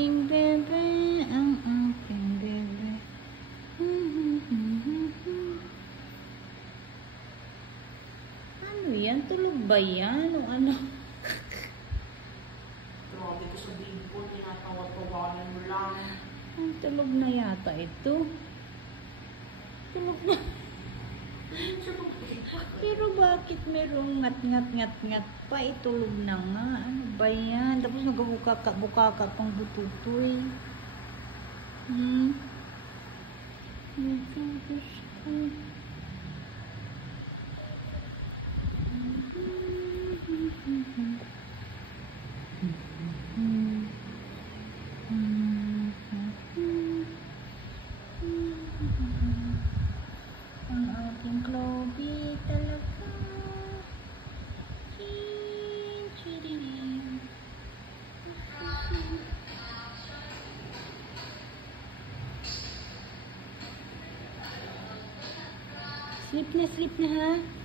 aking bebe, ang aking bebe. Ano yan? Tulog ba yan? O ano? Grabe ko sa bingkol, tinatawa-tawanan mo lang. Tulog na yata ito. Tulog na. Pero bakit merong ngat-ngat-ngat-ngat pa? Itulog na nga. Ano ba yan? Tapos nagbuka-buka pang bututoy. Ang ating Chloe talaga. Sleep na ha.